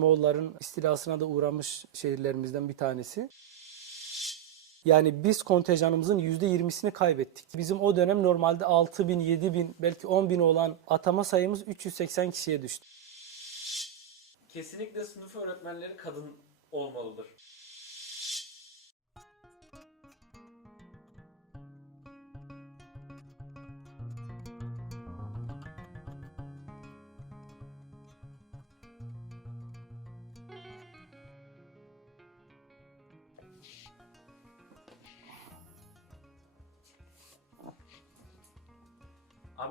Moğolların istilasına da uğramış şehirlerimizden bir tanesi. Yani biz kontenjanımızın %20'sini kaybettik. Bizim o dönem normalde 6 bin, 7 bin, belki 10 bin olan atama sayımız 380 kişiye düştü. Kesinlikle sınıf öğretmenleri kadın olmalıdır.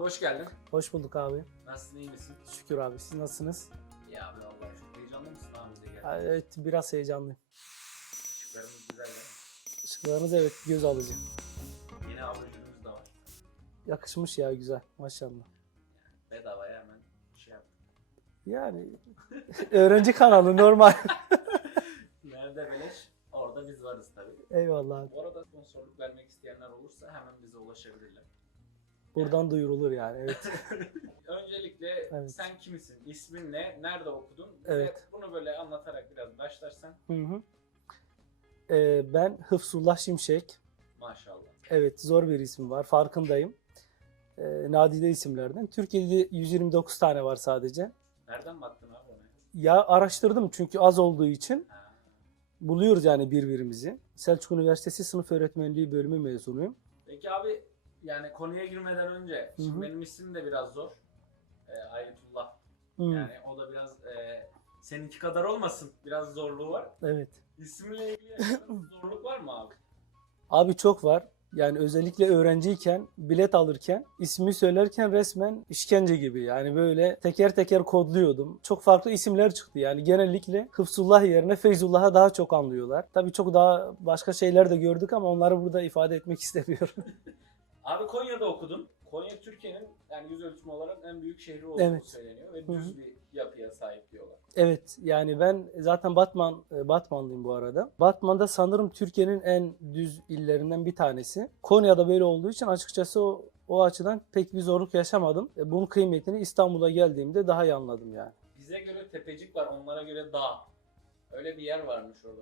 Hoş geldin. Hoş bulduk abi. Nasılsın iyi misin? Şükür abi. Siz nasılsınız? İyi abi vallahi çok heyecanlı mısın abi bize geldin? Evet biraz heyecanlıyım. Işıklarımız güzel ya. Işıklarınız evet göz alıcı. Yeni abrajörümüz de var. Yakışmış ya güzel maşallah. Bedavaya hemen şey yaptık. Yani öğrenci kanalı normal. Nerede beleş? Orada biz varız tabii. Eyvallah. Bu arada sponsorluk vermek isteyenler olursa hemen bize ulaşabilirler. Buradan duyurulur yani evet. Öncelikle Evet. sen kimsin? İsmin ne? Nerede okudun? Bize Evet. Bunu böyle anlatarak biraz başlarsan. Hı hı. Ee, ben Hıfzullah Şimşek. Maşallah. Evet zor bir isim var farkındayım. Ee, nadide isimlerden. Türkiye'de 129 tane var sadece. Nereden baktın abi ona? Ya araştırdım çünkü az olduğu için Ha. buluyoruz yani birbirimizi. Selçuk Üniversitesi Sınıf Öğretmenliği bölümü mezunuyum. Peki abi yani konuya girmeden önce, şimdi hı. benim ismim de biraz zor. Ee, Ayetullah. Hı, Yani o da biraz e, seninki kadar olmasın. Biraz zorluğu var. Evet. İsimle ilgili zorluk var mı abi? Abi çok var. Yani özellikle öğrenciyken, bilet alırken, ismi söylerken resmen işkence gibi. Yani böyle teker teker kodluyordum. Çok farklı isimler çıktı. Yani genellikle Hıfzullah yerine Feyzullah'a daha çok anlıyorlar. Tabii çok daha başka şeyler de gördük ama onları burada ifade etmek istemiyorum. Abi Konya'da okudun. Konya Türkiye'nin yani yüz ölçümü olarak en büyük şehri olduğu Evet. söyleniyor ve düz bir yapıya sahip diyorlar. evet yani ben zaten Batman, e, Batmanlıyım bu arada. Batman'da sanırım Türkiye'nin en düz illerinden bir tanesi. Konya'da böyle olduğu için açıkçası o, o açıdan pek bir zorluk yaşamadım. E, Bunun kıymetini İstanbul'a geldiğimde daha iyi anladım yani. Bize göre tepecik var, onlara göre dağ. Öyle bir yer varmış orada.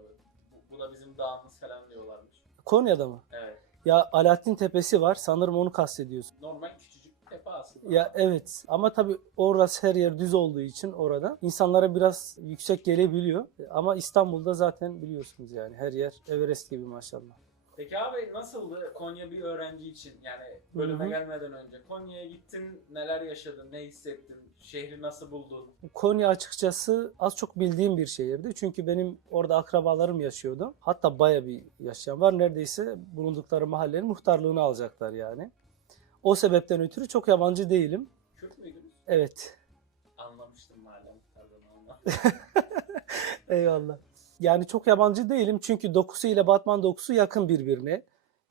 Bu, bu da bizim dağımız falan diyorlarmış. Konya'da mı? Evet. Ya Alaaddin Tepesi var. Sanırım onu kastediyorsun. Normal küçücük bir tepe aslında. Ya evet ama tabii orası her yer düz olduğu için orada insanlara biraz yüksek gelebiliyor. Ama İstanbul'da zaten biliyorsunuz yani her yer Everest gibi maşallah. Peki abi nasıldı Konya bir öğrenci için? Yani bölüme gelmeden önce. Konya'ya gittin, neler yaşadın, ne hissettin, şehri nasıl buldun? Konya açıkçası az çok bildiğim bir şehirdi. Çünkü benim orada akrabalarım yaşıyordu. Hatta baya bir yaşayan var. Neredeyse bulundukları mahallenin muhtarlığını alacaklar yani. O sebepten ötürü çok yabancı değilim. Kürt müydünüz? Evet. Anlamıştım Allah. Eyvallah. Yani çok yabancı değilim çünkü dokusu ile Batman dokusu yakın birbirine.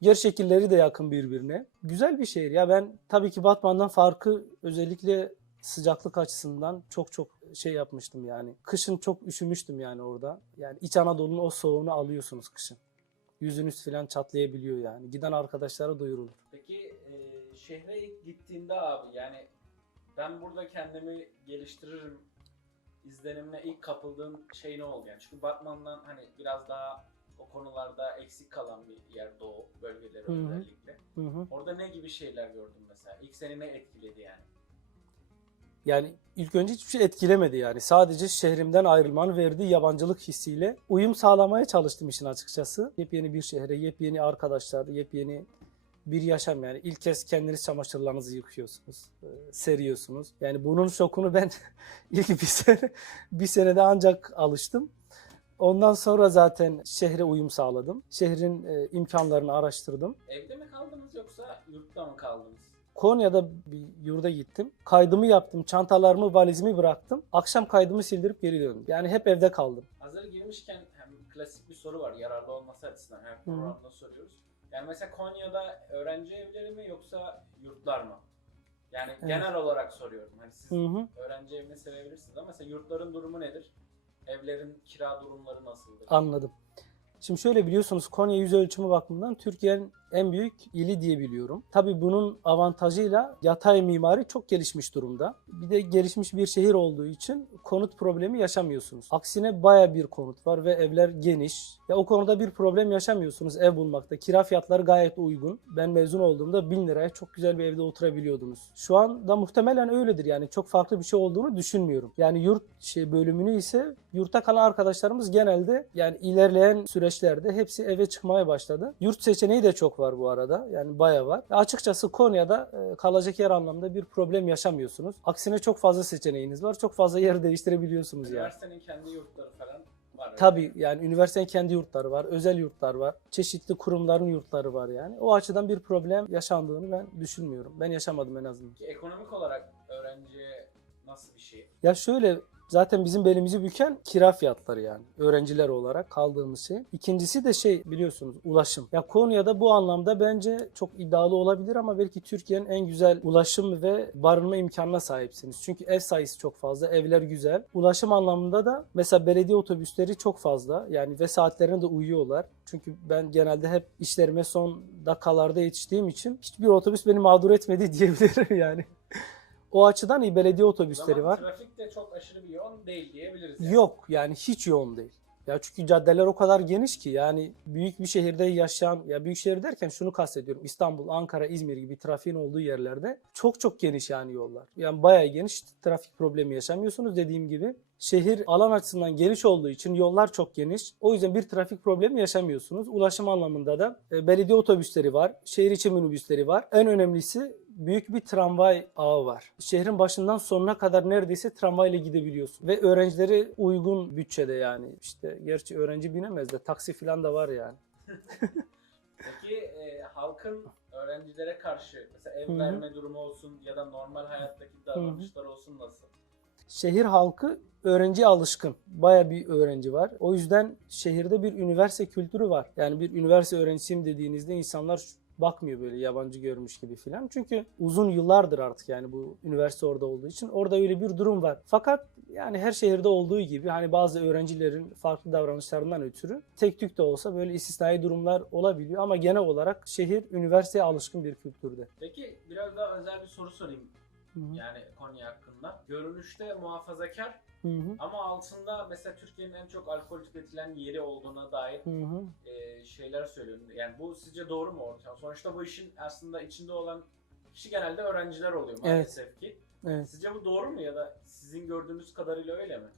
Yer şekilleri de yakın birbirine. Güzel bir şehir ya. Ben tabii ki Batman'dan farkı özellikle sıcaklık açısından çok çok şey yapmıştım yani. Kışın çok üşümüştüm yani orada. Yani İç Anadolu'nun o soğuğunu alıyorsunuz kışın. Yüzünüz falan çatlayabiliyor yani. Giden arkadaşlara duyurulur. Peki e, şehre ilk gittiğinde abi yani ben burada kendimi geliştiririm izlenimine ilk kapıldığın şey ne oldu yani? Çünkü Batman'dan hani biraz daha o konularda eksik kalan bir yer doğu bölgeleri Hı hı. özellikle. Hı hı. Orada ne gibi şeyler gördün mesela? İlk seni ne etkiledi yani? Yani ilk önce hiçbir şey etkilemedi yani. Sadece şehrimden ayrılmanın verdiği yabancılık hissiyle uyum sağlamaya çalıştım işin açıkçası. Yepyeni bir şehre, yepyeni arkadaşlar, yepyeni bir yaşam yani. İlk kez kendiniz çamaşırlarınızı yıkıyorsunuz, e, seriyorsunuz. Yani bunun şokunu ben ilk bir sene, bir senede ancak alıştım. Ondan sonra zaten şehre uyum sağladım. Şehrin e, imkanlarını araştırdım. Evde mi kaldınız yoksa yurtta mı kaldınız? Konya'da bir yurda gittim. Kaydımı yaptım, çantalarımı, valizimi bıraktım. Akşam kaydımı sildirip geri döndüm. Yani hep evde kaldım. Hazır girmişken hem klasik bir soru var yararlı olması açısından her programda soruyoruz. Yani mesela Konya'da öğrenci evleri mi yoksa yurtlar mı? Yani genel olarak soruyorum. Hani siz Hı hı. öğrenci evini sevebilirsiniz ama mesela yurtların durumu nedir? Evlerin kira durumları nasıldır? Anladım. Şimdi şöyle biliyorsunuz Konya yüz ölçümü bakımından Türkiye'nin en büyük ili diye biliyorum. Tabii bunun avantajıyla yatay mimari çok gelişmiş durumda. Bir de gelişmiş bir şehir olduğu için konut problemi yaşamıyorsunuz. Aksine baya bir konut var ve evler geniş. Ya o konuda bir problem yaşamıyorsunuz ev bulmakta. Kira fiyatları gayet uygun. Ben mezun olduğumda 1000 liraya çok güzel bir evde oturabiliyordunuz. Şu anda muhtemelen öyledir yani çok farklı bir şey olduğunu düşünmüyorum. Yani yurt şey bölümünü ise yurtta kalan arkadaşlarımız genelde yani ilerleyen süreçlerde hepsi eve çıkmaya başladı. Yurt seçeneği de çok var bu arada. Yani bayağı var. Açıkçası Konya'da e, kalacak yer anlamda bir problem yaşamıyorsunuz. Aksine çok fazla seçeneğiniz var. Çok fazla yer değiştirebiliyorsunuz yani. Üniversitenin kendi yurtları falan var. Tabii yani üniversitenin kendi yurtları var, özel yurtlar var, çeşitli kurumların yurtları var yani. O açıdan bir problem yaşandığını ben düşünmüyorum. Ben yaşamadım en azından. Ekonomik olarak öğrenciye nasıl bir şey? Ya şöyle zaten bizim belimizi büken kira fiyatları yani öğrenciler olarak kaldığımız şey. İkincisi de şey biliyorsunuz ulaşım. Ya Konya'da bu anlamda bence çok iddialı olabilir ama belki Türkiye'nin en güzel ulaşım ve barınma imkanına sahipsiniz. Çünkü ev sayısı çok fazla, evler güzel. Ulaşım anlamında da mesela belediye otobüsleri çok fazla yani ve saatlerine de uyuyorlar. Çünkü ben genelde hep işlerime son dakikalarda yetiştiğim için hiçbir otobüs beni mağdur etmedi diyebilirim yani. O açıdan iyi belediye otobüsleri zaman var. trafik de çok aşırı bir yoğun değil diyebiliriz. Yani. Yok yani hiç yoğun değil. Ya çünkü caddeler o kadar geniş ki yani büyük bir şehirde yaşayan ya büyük şehir derken şunu kastediyorum. İstanbul, Ankara, İzmir gibi trafiğin olduğu yerlerde çok çok geniş yani yollar. Yani bayağı geniş trafik problemi yaşamıyorsunuz dediğim gibi. Şehir alan açısından geniş olduğu için yollar çok geniş. O yüzden bir trafik problemi yaşamıyorsunuz. Ulaşım anlamında da e, belediye otobüsleri var, şehir içi minibüsleri var. En önemlisi büyük bir tramvay ağı var. Şehrin başından sonuna kadar neredeyse tramvayla gidebiliyorsun. Ve öğrencileri uygun bütçede yani. İşte gerçi öğrenci binemez de taksi falan da var yani. Peki e, halkın öğrencilere karşı mesela ev Hı hı. verme durumu olsun ya da normal hayattaki davranışlar olsun nasıl? Şehir halkı öğrenciye alışkın. Baya bir öğrenci var. O yüzden şehirde bir üniversite kültürü var. Yani bir üniversite öğrencisiyim dediğinizde insanlar bakmıyor böyle yabancı görmüş gibi filan. Çünkü uzun yıllardır artık yani bu üniversite orada olduğu için orada öyle bir durum var. Fakat yani her şehirde olduğu gibi hani bazı öğrencilerin farklı davranışlarından ötürü tek tük de olsa böyle istisnai durumlar olabiliyor ama genel olarak şehir üniversiteye alışkın bir kültürde. Peki biraz daha özel bir soru sorayım Hı hı. yani Konya hakkında. Görünüşte muhafazakar Hı hı. ama altında mesela Türkiye'nin en çok alkol tüketilen yeri olduğuna dair e, şeyler söylüyor. Yani bu sizce doğru mu ortam? Sonuçta bu işin aslında içinde olan kişi genelde öğrenciler oluyor maalesef ki. Evet. Sizce bu doğru mu ya da sizin gördüğünüz kadarıyla öyle mi?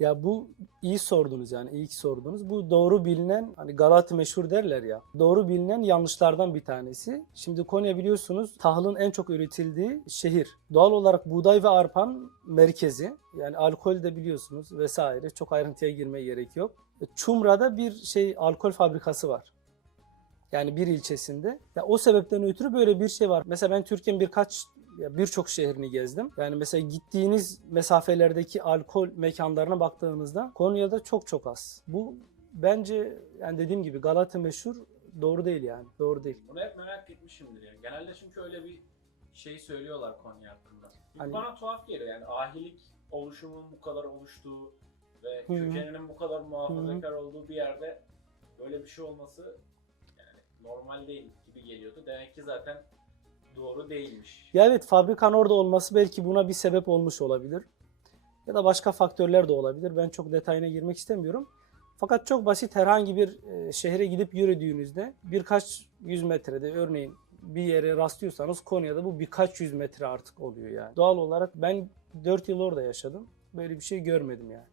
Ya bu iyi sordunuz yani iyi ki sordunuz. Bu doğru bilinen hani Galata meşhur derler ya. Doğru bilinen yanlışlardan bir tanesi. Şimdi Konya biliyorsunuz tahılın en çok üretildiği şehir. Doğal olarak buğday ve arpan merkezi. Yani alkol de biliyorsunuz vesaire. Çok ayrıntıya girmeye gerek yok. Çumra'da bir şey alkol fabrikası var. Yani bir ilçesinde. Ya o sebepten ötürü böyle bir şey var. Mesela ben Türkiye'nin birkaç birçok şehrini gezdim. Yani mesela gittiğiniz mesafelerdeki alkol mekanlarına baktığınızda Konya'da çok çok az. Bu bence yani dediğim gibi Galata meşhur doğru değil yani. Doğru değil. Bunu hep merak etmişimdir yani. Genelde çünkü öyle bir şey söylüyorlar Konya hakkında. Hani- Bana tuhaf geliyor yani ahilik oluşumun bu kadar oluştuğu ve Hı hı. kökeninin bu kadar muhafazakar olduğu bir yerde böyle bir şey olması yani normal değil gibi geliyordu. Demek ki zaten doğru değilmiş. Ya evet fabrikanın orada olması belki buna bir sebep olmuş olabilir. Ya da başka faktörler de olabilir. Ben çok detayına girmek istemiyorum. Fakat çok basit herhangi bir e, şehre gidip yürüdüğünüzde birkaç yüz metrede örneğin bir yere rastlıyorsanız Konya'da bu birkaç yüz metre artık oluyor yani. Doğal olarak ben 4 yıl orada yaşadım. Böyle bir şey görmedim yani.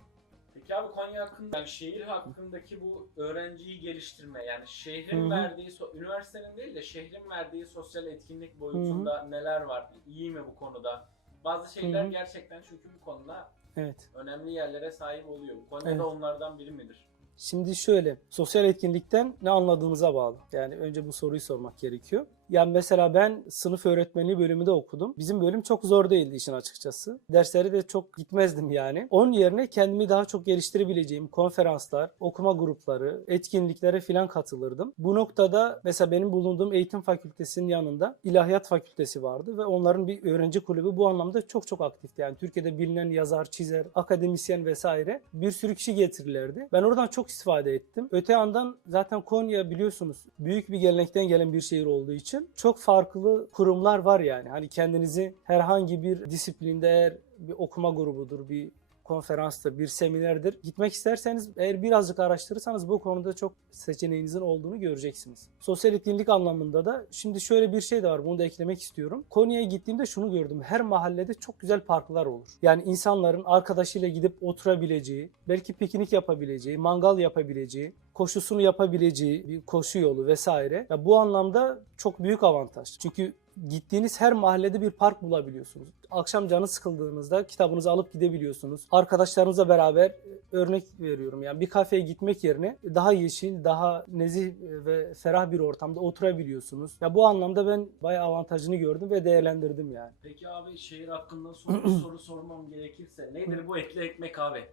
Peki abi Konya hakkında yani şehir hakkındaki bu öğrenciyi geliştirme yani şehrin Hı hı. verdiği so- üniversitenin değil de şehrin verdiği sosyal etkinlik boyutunda neler var? İyi mi bu konuda? Bazı şeyler Hı hı. gerçekten çünkü bu konuda Evet. önemli yerlere sahip oluyor. Konya Evet. da onlardan biri midir? Şimdi şöyle, sosyal etkinlikten ne anladığınıza bağlı. Yani önce bu soruyu sormak gerekiyor. Yani mesela ben sınıf öğretmenliği bölümünde okudum. Bizim bölüm çok zor değildi işin açıkçası. Dersleri de çok gitmezdim yani. Onun yerine kendimi daha çok geliştirebileceğim konferanslar, okuma grupları, etkinliklere filan katılırdım. Bu noktada mesela benim bulunduğum eğitim fakültesinin yanında ilahiyat fakültesi vardı ve onların bir öğrenci kulübü bu anlamda çok çok aktifti. Yani Türkiye'de bilinen yazar, çizer, akademisyen vesaire bir sürü kişi getirirlerdi. Ben oradan çok istifade ettim. Öte yandan zaten Konya biliyorsunuz büyük bir gelenekten gelen bir şehir olduğu için çok farklı kurumlar var yani. Hani kendinizi herhangi bir disiplinde eğer bir okuma grubudur, bir konferanstır, bir seminerdir. Gitmek isterseniz eğer birazcık araştırırsanız bu konuda çok seçeneğinizin olduğunu göreceksiniz. Sosyal etkinlik anlamında da şimdi şöyle bir şey de var. Bunu da eklemek istiyorum. Konya'ya gittiğimde şunu gördüm. Her mahallede çok güzel parklar olur. Yani insanların arkadaşıyla gidip oturabileceği, belki piknik yapabileceği, mangal yapabileceği, koşusunu yapabileceği bir koşu yolu vesaire. Ya bu anlamda çok büyük avantaj. Çünkü gittiğiniz her mahallede bir park bulabiliyorsunuz. Akşam canı sıkıldığınızda kitabınızı alıp gidebiliyorsunuz. Arkadaşlarınızla beraber e, örnek veriyorum yani bir kafeye gitmek yerine daha yeşil, daha nezih ve ferah bir ortamda oturabiliyorsunuz. Ya bu anlamda ben bayağı avantajını gördüm ve değerlendirdim yani. Peki abi şehir hakkında bir soru sormam gerekirse nedir bu etli ekmek abi?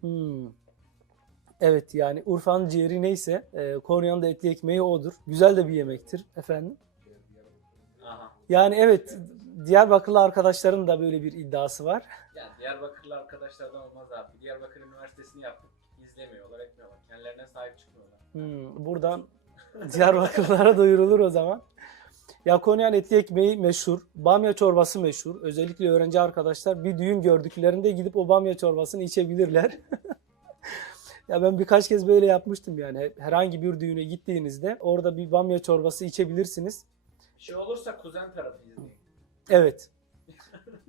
Hmm. Evet yani Urfa'nın ciğeri neyse e, Konya'nın da etli ekmeği odur. Güzel de bir yemektir efendim. Yani evet Diyarbakırlı arkadaşların da böyle bir iddiası var. Yani Diyarbakırlı arkadaşlardan olmaz abi. Diyarbakır Üniversitesi'ni yaptık. İzlemiyorlar, etmiyorlar. Kendilerine sahip çıkmıyorlar. Hmm, buradan Diyarbakırlılara duyurulur o zaman. Ya Konya'nın etli ekmeği meşhur. Bamya çorbası meşhur. Özellikle öğrenci arkadaşlar bir düğün gördüklerinde gidip o bamya çorbasını içebilirler. ya ben birkaç kez böyle yapmıştım yani. Herhangi bir düğüne gittiğinizde orada bir bamya çorbası içebilirsiniz. Şey olursa kuzen tarafı izleyin. Evet.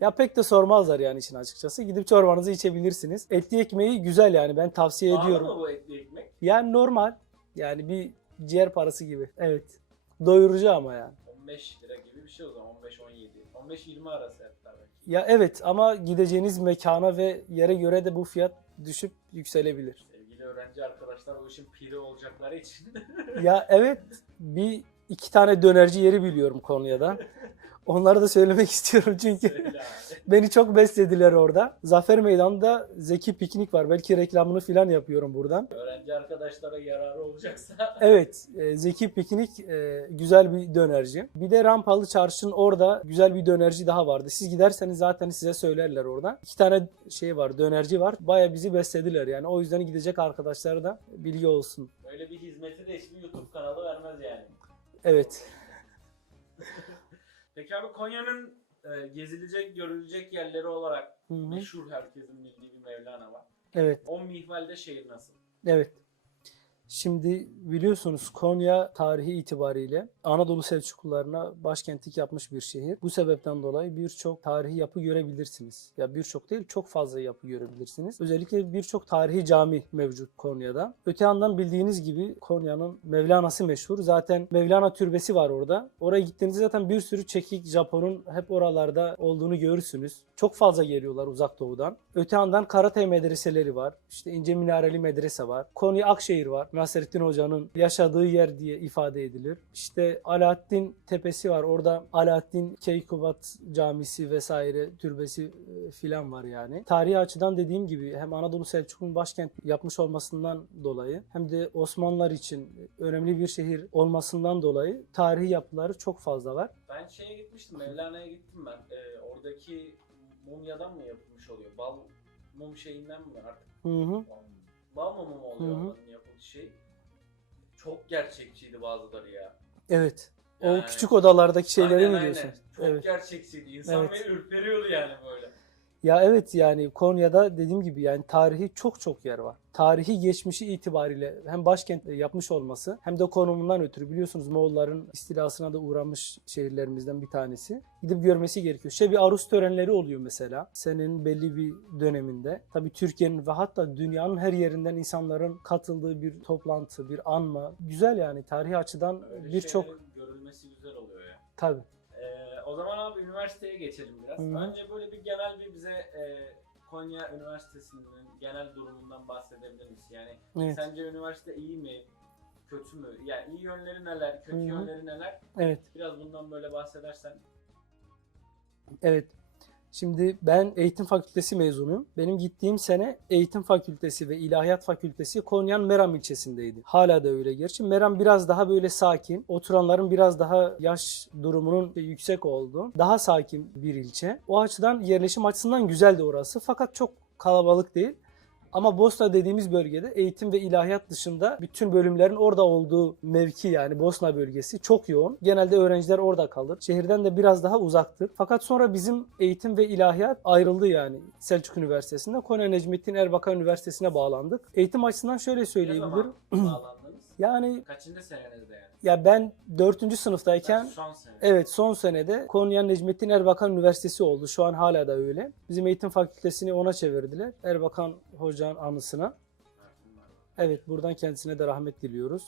Ya pek de sormazlar yani işin açıkçası. Gidip çorbanızı içebilirsiniz. Etli ekmeği güzel yani ben tavsiye Pahalı ediyorum. mı bu etli ekmek? Yani normal. Yani bir ciğer parası gibi. Evet. Doyurucu ama yani. 15 lira gibi bir şey o zaman. 15-17. 15-20 arası hatta belki. Ya evet ama gideceğiniz mekana ve yere göre de bu fiyat düşüp yükselebilir. Sevgili öğrenci arkadaşlar o işin piri olacakları için. ya evet bir iki tane dönerci yeri biliyorum Konya'da. Onları da söylemek istiyorum çünkü beni çok beslediler orada. Zafer Meydanı'nda Zeki Piknik var. Belki reklamını falan yapıyorum buradan. öğrenci arkadaşlara yararı olacaksa. Evet, e, Zeki Piknik e, güzel bir dönerci. Bir de Rampalı Çarşı'nın orada güzel bir dönerci daha vardı. Siz giderseniz zaten size söylerler orada. İki tane şey var, dönerci var. Baya bizi beslediler yani. O yüzden gidecek arkadaşlara da bilgi olsun. Böyle bir hizmeti de hiçbir YouTube kanalı vermez yani. Evet. Peki abi Konya'nın e, gezilecek, görülecek yerleri olarak Hı hı. meşhur herkesin bildiği bir Mevlana var. Evet. O mihvalde şehir nasıl? Evet. Şimdi biliyorsunuz Konya tarihi itibariyle Anadolu Selçuklularına başkentlik yapmış bir şehir. Bu sebepten dolayı birçok tarihi yapı görebilirsiniz. Ya birçok değil çok fazla yapı görebilirsiniz. Özellikle birçok tarihi cami mevcut Konya'da. Öte yandan bildiğiniz gibi Konya'nın Mevlana'sı meşhur. Zaten Mevlana türbesi var orada. Oraya gittiğinizde zaten bir sürü çekik Japon'un hep oralarda olduğunu görürsünüz. Çok fazla geliyorlar uzak doğudan. Öte yandan Karatay medreseleri var. İşte İnce Minareli medrese var. Konya Akşehir var. Nasrettin Hoca'nın yaşadığı yer diye ifade edilir. İşte Alaaddin Tepesi var. Orada Alaaddin Keykubat Camisi vesaire türbesi e, filan var yani. Tarihi açıdan dediğim gibi hem Anadolu Selçuklu'nun başkent yapmış olmasından dolayı hem de Osmanlılar için önemli bir şehir olmasından dolayı tarihi yapıları çok fazla var. Ben şeye gitmiştim, Mevlana'ya gittim ben. E, oradaki mumyadan mı yapılmış oluyor? Bal mum şeyinden mi artık? Hı hı. Bal mumu mu oluyor Hı hı. onların yapıldığı şey? Çok gerçekçiydi bazıları ya. Evet. O Yani- küçük odalardaki şeyleri Aynen, mi aynen. diyorsun? Çok Evet. gerçekçiydi. İnsan Evet. beni ürperiyordu yani böyle. Ya evet yani Konya'da dediğim gibi yani tarihi çok çok yer var. Tarihi geçmişi itibariyle hem başkent yapmış olması hem de konumundan ötürü biliyorsunuz Moğolların istilasına da uğramış şehirlerimizden bir tanesi. Gidip görmesi gerekiyor. Şey bir aruz törenleri oluyor mesela senin belli bir döneminde. Tabii Türkiye'nin ve hatta dünyanın her yerinden insanların katıldığı bir toplantı, bir anma. Güzel yani tarihi açıdan birçok görülmesi güzel oluyor ya. tabii. O zaman abi üniversiteye geçelim biraz. Hı. Önce böyle bir genel bir bize e, Konya Üniversitesi'nin genel durumundan bahsedebilir misin? Yani Evet. sence üniversite iyi mi? kötü mü? Yani iyi yönleri neler, kötü hı. yönleri neler? Evet. Biraz bundan böyle bahsedersen. Evet. Şimdi ben eğitim fakültesi mezunuyum. Benim gittiğim sene eğitim fakültesi ve ilahiyat fakültesi Konya'nın Meram ilçesindeydi. Hala da öyle gerçi. Meram biraz daha böyle sakin. Oturanların biraz daha yaş durumunun yüksek olduğu. Daha sakin bir ilçe. O açıdan yerleşim açısından güzeldi orası. Fakat çok kalabalık değil. Ama Bosna dediğimiz bölgede eğitim ve ilahiyat dışında bütün bölümlerin orada olduğu mevki yani Bosna bölgesi çok yoğun. Genelde öğrenciler orada kalır. Şehirden de biraz daha uzaktır. Fakat sonra bizim eğitim ve ilahiyat ayrıldı yani Selçuk Üniversitesi'nde. Konya Necmettin Erbakan Üniversitesi'ne bağlandık. Eğitim açısından şöyle söyleyebilirim. Yani Kaçıncı senenizde yani? Ya ben 4. sınıftayken Ben son sene. Evet son senede Konya Necmettin Erbakan Üniversitesi oldu. Şu an hala da öyle. Bizim eğitim fakültesini ona çevirdiler. Erbakan hocanın anısına. Evet buradan kendisine de rahmet diliyoruz.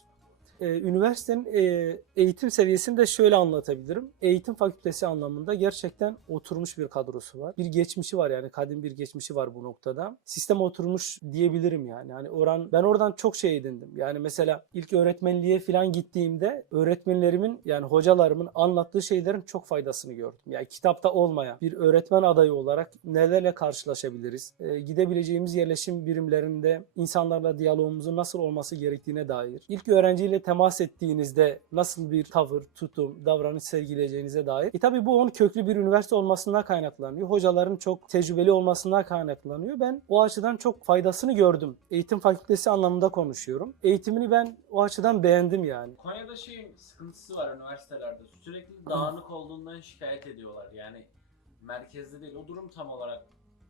Ee, üniversitenin e, eğitim seviyesini de şöyle anlatabilirim. Eğitim fakültesi anlamında gerçekten oturmuş bir kadrosu var. Bir geçmişi var yani kadim bir geçmişi var bu noktada. Sistem oturmuş diyebilirim yani. Yani oran ben oradan çok şey edindim. Yani mesela ilk öğretmenliğe falan gittiğimde öğretmenlerimin yani hocalarımın anlattığı şeylerin çok faydasını gördüm. Yani kitapta olmayan bir öğretmen adayı olarak nelerle karşılaşabiliriz? Ee, gidebileceğimiz yerleşim birimlerinde insanlarla diyalogumuzun nasıl olması gerektiğine dair. İlk öğrenciyle temas ettiğinizde nasıl bir tavır, tutum, davranış sergileyeceğinize dair. E tabi bu onun köklü bir üniversite olmasından kaynaklanıyor. Hocaların çok tecrübeli olmasından kaynaklanıyor. Ben o açıdan çok faydasını gördüm. Eğitim fakültesi anlamında konuşuyorum. Eğitimini ben o açıdan beğendim yani. Konya'da şeyin sıkıntısı var üniversitelerde. Sürekli dağınık olduğundan şikayet ediyorlar. Yani merkezde değil. O durum tam olarak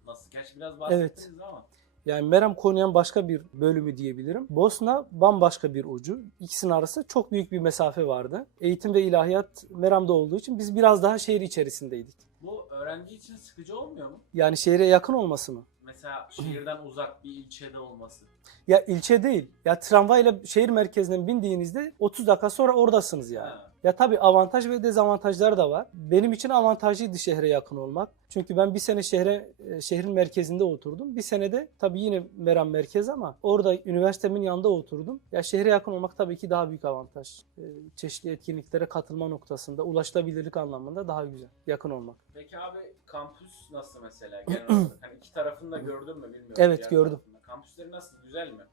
nasıl? Gerçi biraz bahsettiniz ama. Yani Meram Konya'nın başka bir bölümü diyebilirim. Bosna bambaşka bir ucu. İkisinin arasında çok büyük bir mesafe vardı. Eğitim ve ilahiyat Meram'da olduğu için biz biraz daha şehir içerisindeydik. Bu öğrenci için sıkıcı olmuyor mu? Yani şehre yakın olması mı? Mesela şehirden uzak bir ilçede olması. Ya ilçe değil. Ya tramvayla şehir merkezinden bindiğinizde 30 dakika sonra oradasınız yani. Ha. Ya tabii avantaj ve dezavantajları da var. Benim için avantajlıydı şehre yakın olmak. Çünkü ben bir sene şehre e, şehrin merkezinde oturdum. Bir sene de tabii yine Meram merkez ama orada üniversitemin yanında oturdum. Ya şehre yakın olmak tabii ki daha büyük avantaj. E, Çeşitli etkinliklere katılma noktasında, ulaşılabilirlik anlamında daha güzel. Yakın olmak. Peki abi kampüs nasıl mesela genel olarak? Hani iki tarafını da gördün mü bilmiyorum. Evet, gördüm. tarafını. Kampüsleri nasıl? Güzel mi?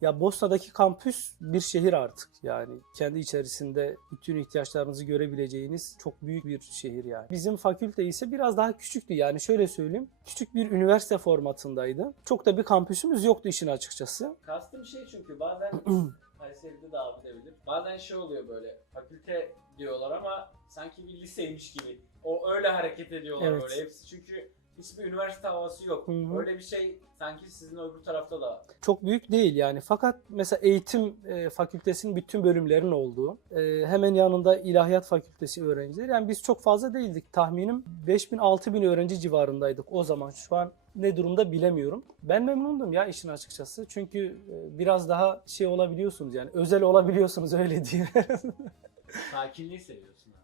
Ya Bosna'daki kampüs bir şehir artık. Yani kendi içerisinde bütün ihtiyaçlarınızı görebileceğiniz çok büyük bir şehir yani. Bizim fakülte ise biraz daha küçüktü. Yani şöyle söyleyeyim. Küçük bir üniversite formatındaydı. Çok da bir kampüsümüz yoktu işin açıkçası. Kastım şey çünkü bazen Kayseri'de de abi de bilir. Bazen şey oluyor böyle fakülte diyorlar ama sanki bir liseymiş gibi. O öyle hareket ediyorlar Evet. böyle hepsi çünkü hiçbir üniversite havası yok. Hı hı. Öyle bir şey sanki sizin öbür tarafta da Çok büyük değil yani. Fakat mesela eğitim e, fakültesinin bütün bölümlerin olduğu, e, hemen yanında ilahiyat fakültesi öğrencileri. Yani biz çok fazla değildik. Tahminim 5000-6000 öğrenci civarındaydık o zaman. Şu an ne durumda bilemiyorum. Ben memnundum ya işin açıkçası. Çünkü e, biraz daha şey olabiliyorsunuz yani özel olabiliyorsunuz öyle diye. sakinliği seviyorsun abi.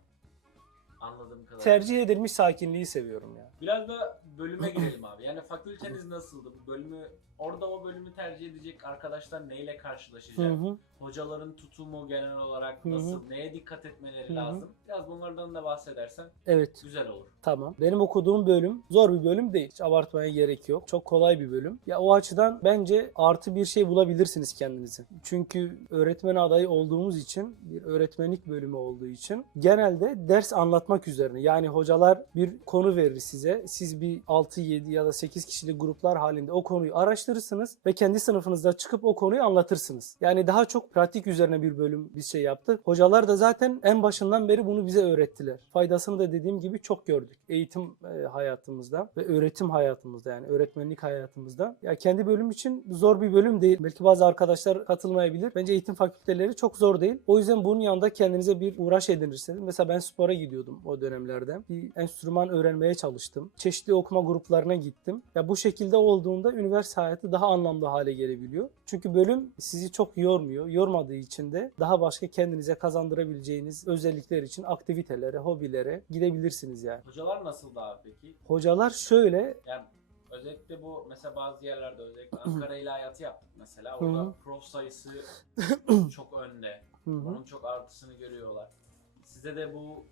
Anladığım kadarıyla. Tercih edilmiş sakinliği seviyorum ya. Biraz da bölüme girelim abi. Yani fakülteniz nasıldı? Bu bölümü orada o bölümü tercih edecek arkadaşlar neyle karşılaşacak? Hı hı. Hocaların tutumu genel olarak Hı hı. nasıl? Neye dikkat etmeleri Hı hı. lazım? Biraz bunlardan da bahsedersen Evet. güzel olur. Tamam. Benim okuduğum bölüm zor bir bölüm değil. Hiç abartmaya gerek yok. Çok kolay bir bölüm. Ya o açıdan bence artı bir şey bulabilirsiniz kendinize. Çünkü öğretmen adayı olduğumuz için, bir öğretmenlik bölümü olduğu için genelde ders anlatmak üzerine. Yani hocalar bir konu verir size. Siz bir 6, 7 ya da 8 kişilik gruplar halinde o konuyu araştırırsınız ve kendi sınıfınızda çıkıp o konuyu anlatırsınız. Yani daha çok pratik üzerine bir bölüm bir şey yaptık. Hocalar da zaten en başından beri bunu bize öğrettiler. Faydasını da dediğim gibi çok gördük. Eğitim e, hayatımızda ve öğretim hayatımızda yani öğretmenlik hayatımızda. Ya kendi bölüm için zor bir bölüm değil. Belki bazı arkadaşlar katılmayabilir. Bence eğitim fakülteleri çok zor değil. O yüzden bunun yanında kendinize bir uğraş edinirseniz. Mesela ben spora gidiyordum o dönemlerde. Bir enstrüman öğrenmeye çalıştım. Çeşitli okuma gruplarına gittim. Ya bu şekilde olduğunda üniversite hayatı daha anlamlı hale gelebiliyor. Çünkü bölüm sizi çok yormuyor. Yormadığı için de daha başka kendinize kazandırabileceğiniz özellikler için aktivitelere, hobilere gidebilirsiniz yani. Hocalar nasıldı abi peki? Hocalar şöyle Yani özellikle bu mesela bazı yerlerde özellikle Ankara ilahiyatı yaptık mesela. Orada prof sayısı çok önde. Hı hı. Onun çok artısını görüyorlar. Size de bu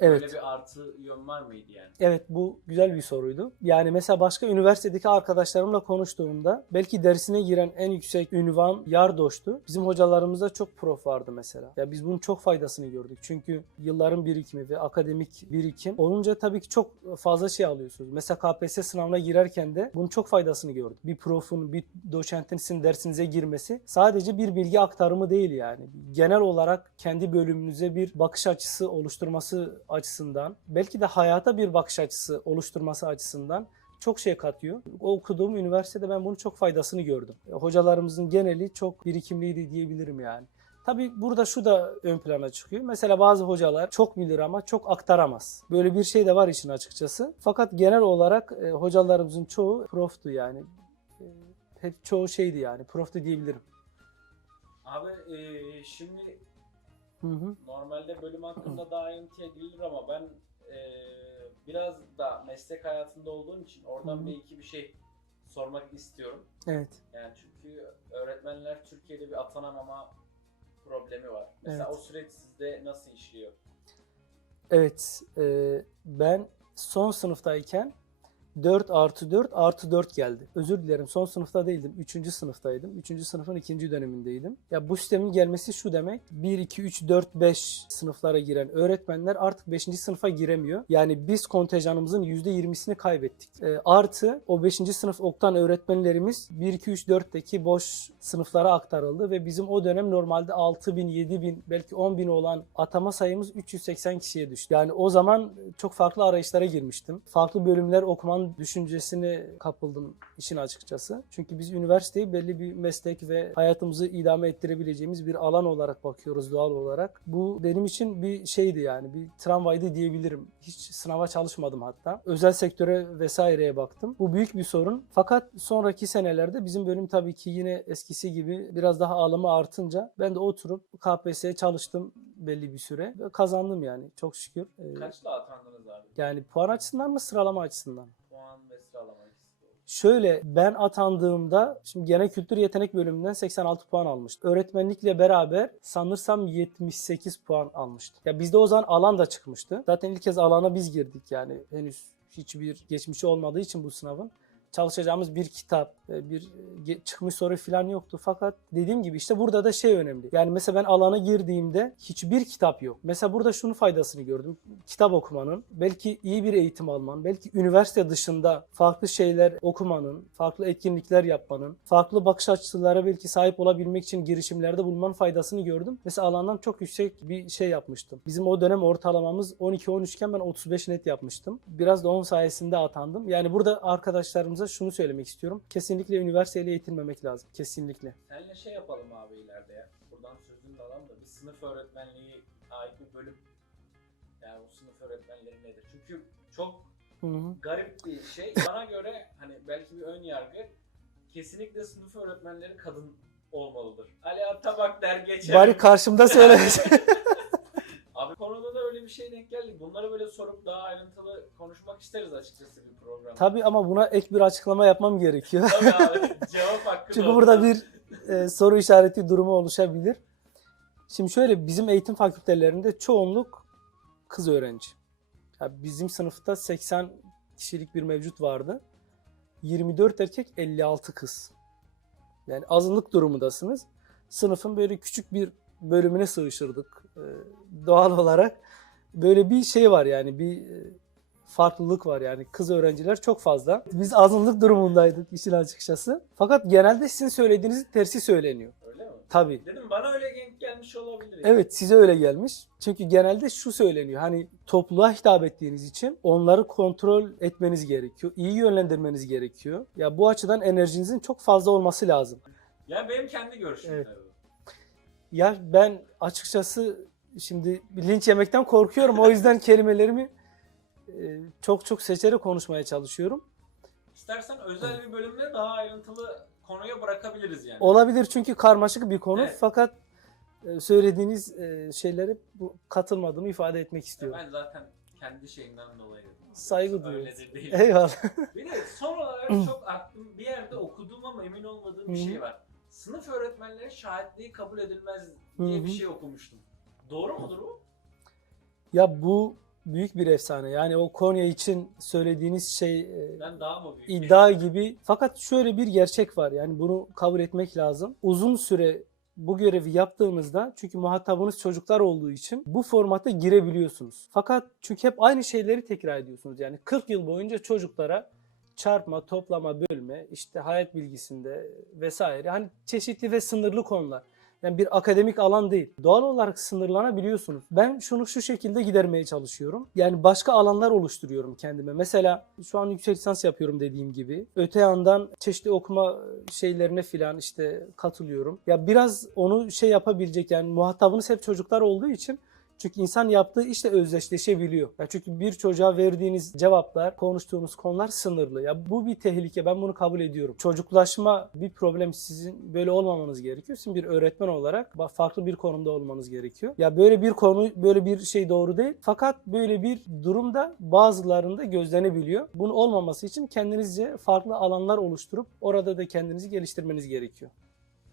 Evet. böyle bir artı yön var mıydı yani? Evet bu güzel bir soruydu. Yani mesela başka üniversitedeki arkadaşlarımla konuştuğumda belki dersine giren en yüksek ünvan Yardoş'tu. Bizim hocalarımızda çok prof vardı mesela. Ya biz bunun çok faydasını gördük. Çünkü yılların birikimi ve akademik birikim olunca tabii ki çok fazla şey alıyorsunuz. Mesela KPSS sınavına girerken de bunun çok faydasını gördük. Bir profun, bir doçentin sizin dersinize girmesi sadece bir bilgi aktarımı değil yani. Genel olarak kendi bölümünüze bir bakış açısı oluşturması açısından, belki de hayata bir bakış açısı oluşturması açısından çok şey katıyor. O okuduğum üniversitede ben bunun çok faydasını gördüm. E, Hocalarımızın geneli çok birikimliydi diyebilirim yani. Tabii burada şu da ön plana çıkıyor. Mesela bazı hocalar çok bilir ama çok aktaramaz. Böyle bir şey de var işin açıkçası. Fakat genel olarak e, hocalarımızın çoğu proftu yani. E, hep çoğu şeydi yani. Proftu diyebilirim. Abi eee, şimdi Hı hı. normalde bölüm hakkında daha ayrıntıya girilir ama ben eee, biraz da meslek hayatında olduğum için oradan Hı hı. bir iki bir şey sormak istiyorum. Evet. Yani çünkü öğretmenler Türkiye'de bir atanamama problemi var. Mesela Evet. o süreç sizde nasıl işliyor? Evet, e, ben son sınıftayken 4 artı 4 artı 4 geldi. Özür dilerim son sınıfta değildim. 3. sınıftaydım. 3. sınıfın ikinci dönemindeydim. Ya bu sistemin gelmesi şu demek. 1, 2, 3, 4, 5 sınıflara giren öğretmenler artık 5. sınıfa giremiyor. Yani biz kontenjanımızın %20'sini kaybettik. E, artı o 5. sınıf oktan öğretmenlerimiz 1, 2, 3, 4'teki boş sınıflara aktarıldı ve bizim o dönem normalde 6 bin, 7 bin belki 10 bin olan atama sayımız 380 kişiye düştü. Yani o zaman çok farklı arayışlara girmiştim. Farklı bölümler okumanın düşüncesine kapıldım işin açıkçası. Çünkü biz üniversiteyi belli bir meslek ve hayatımızı idame ettirebileceğimiz bir alan olarak bakıyoruz doğal olarak. Bu benim için bir şeydi yani bir tramvaydı diyebilirim. Hiç sınava çalışmadım hatta. Özel sektöre vesaireye baktım. Bu büyük bir sorun. Fakat sonraki senelerde bizim bölüm tabii ki yine eskisi gibi biraz daha ağlama artınca ben de oturup KPSS'ye çalıştım belli bir süre. Kazandım yani çok şükür. Ee, Kaçla atandınız abi? yani puan açısından mı sıralama açısından? Şöyle ben atandığımda şimdi genel kültür yetenek bölümünden 86 puan almıştım. Öğretmenlikle beraber sanırsam 78 puan almıştım. Ya bizde o zaman alan da çıkmıştı. Zaten ilk kez alana biz girdik yani henüz hiçbir geçmişi olmadığı için bu sınavın çalışacağımız bir kitap, e, bir ge- çıkmış soru falan yoktu. Fakat dediğim gibi işte burada da şey önemli. Yani mesela ben alana girdiğimde hiçbir kitap yok. Mesela burada şunun faydasını gördüm. Kitap okumanın, belki iyi bir eğitim alman, belki üniversite dışında farklı şeyler okumanın, farklı etkinlikler yapmanın, farklı bakış açılara belki sahip olabilmek için girişimlerde bulunmanın faydasını gördüm. Mesela alandan çok yüksek bir şey yapmıştım. Bizim o dönem ortalamamız 12-13 iken ben 35 net yapmıştım. Biraz da onun sayesinde atandım. Yani burada arkadaşlarımıza şunu söylemek istiyorum. Kesinlikle üniversiteyle eğitilmemek lazım. Kesinlikle. Seninle şey yapalım abi ileride ya. Buradan sözünü de alalım da bir sınıf öğretmenliği ait bir bölüm. Yani bu sınıf öğretmenleri nedir? Çünkü çok Hı hı. garip bir şey. Bana göre hani belki bir ön yargı kesinlikle sınıf öğretmenleri kadın olmalıdır. Ali Atabak der geçer. Bari karşımda söyle. Konuda da öyle bir şey denk geldik. Bunları böyle sorup daha ayrıntılı konuşmak isteriz açıkçası bir programda. Tabii ama buna ek bir açıklama yapmam gerekiyor. Tabii abi. Cevap hakkı Çünkü da burada bir e, soru işareti durumu oluşabilir. Şimdi şöyle bizim eğitim fakültelerinde çoğunluk kız öğrenci. Ya bizim sınıfta 80 kişilik bir mevcut vardı. 24 erkek 56 kız. Yani azınlık durumundasınız. Sınıfın böyle küçük bir bölümüne sığışırdık. Ee, doğal olarak böyle bir şey var yani bir e, farklılık var yani kız öğrenciler çok fazla. Biz azınlık durumundaydık işin açıkçası. Fakat genelde sizin söylediğinizin tersi söyleniyor. Öyle mi? Tabii. Dedim bana öyle gelmiş olabilir. yani. Evet size öyle gelmiş. Çünkü genelde şu söyleniyor. Hani topluluğa hitap ettiğiniz için onları kontrol etmeniz gerekiyor. iyi yönlendirmeniz gerekiyor. Ya bu açıdan enerjinizin çok fazla olması lazım. Yani benim kendi görüşüm Evet. tabii. Ya ben açıkçası şimdi linç yemekten korkuyorum. O yüzden kelimelerimi e, çok çok seçerek konuşmaya çalışıyorum. İstersen özel bir bölümde daha ayrıntılı konuya bırakabiliriz yani. Olabilir çünkü karmaşık bir konu Evet. fakat e, söylediğiniz e, şeylere katılmadığımı ifade etmek istiyorum. Ben zaten kendi şeyimden dolayı dedim. Saygı duyuyoruz. Öyledir değil. Eyvallah. Bir de son olarak çok aklım bir yerde okuduğum ama emin olmadığım bir şey var. Sınıf öğretmenleri şahitliği kabul edilmez diye bir şey okumuştum. Doğru mudur bu? Ya bu büyük bir efsane. Yani o Konya için söylediğiniz şey e, Ben daha mı büyük? iddia gibi. Fakat şöyle bir gerçek var. Yani bunu kabul etmek lazım. Uzun süre bu görevi yaptığınızda çünkü muhatabınız çocuklar olduğu için bu formata girebiliyorsunuz. Fakat çünkü hep aynı şeyleri tekrar ediyorsunuz. Yani 40 yıl boyunca çocuklara çarpma, toplama, bölme, işte hayat bilgisinde vesaire hani çeşitli ve sınırlı konular. Yani bir akademik alan değil. Doğal olarak sınırlanabiliyorsunuz. Ben şunu şu şekilde gidermeye çalışıyorum. Yani başka alanlar oluşturuyorum kendime. Mesela şu an yüksek lisans yapıyorum dediğim gibi. Öte yandan çeşitli okuma şeylerine filan işte katılıyorum. Ya biraz onu şey yapabilecek yani muhatabınız hep çocuklar olduğu için çünkü insan yaptığı işle özdeşleşebiliyor. Ya çünkü bir çocuğa verdiğiniz cevaplar, konuştuğunuz konular sınırlı. Ya bu bir tehlike. Ben bunu kabul ediyorum. Çocuklaşma bir problem. Sizin böyle olmamanız gerekiyor. Sizin bir öğretmen olarak farklı bir konumda olmanız gerekiyor. Ya böyle bir konu, böyle bir şey doğru değil. Fakat böyle bir durumda bazılarında gözlenebiliyor. Bunun olmaması için kendinizce farklı alanlar oluşturup orada da kendinizi geliştirmeniz gerekiyor.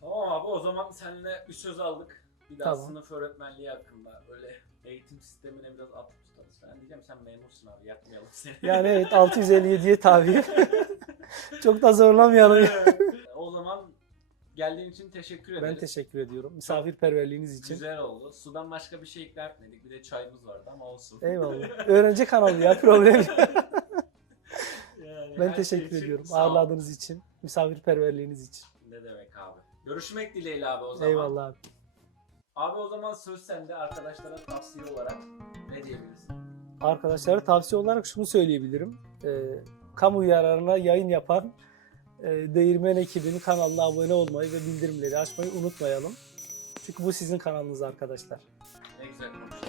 Tamam abi o zaman seninle bir söz aldık. Bir daha Tamam. sınıf öğretmenliği hakkında böyle eğitim sistemine biraz atıp tutarız. Ben diyeceğim sen memursun abi yakmayalım seni. Yani evet 657'ye tabi. Çok da zorlamayalım. o zaman geldiğin için teşekkür ederiz. Ben teşekkür ediyorum. Misafirperverliğiniz için. Güzel oldu. Sudan başka bir şey ikram etmedik. Bir de çayımız vardı ama olsun. Eyvallah. Öğrenci kanalı ya problem. yok. Yani ben her teşekkür şey için ediyorum. sağ ol. Ağırladığınız için, misafirperverliğiniz için. Ne demek abi. Görüşmek dileğiyle abi o zaman. Eyvallah abi. Abi o zaman söz sende arkadaşlara tavsiye olarak ne diyebilirsin? Arkadaşlara tavsiye olarak şunu söyleyebilirim. Ee, kamu yararına yayın yapan e, Değirmen ekibinin kanalına abone olmayı ve bildirimleri açmayı unutmayalım. Çünkü bu sizin kanalınız arkadaşlar. Ne güzel konuştun.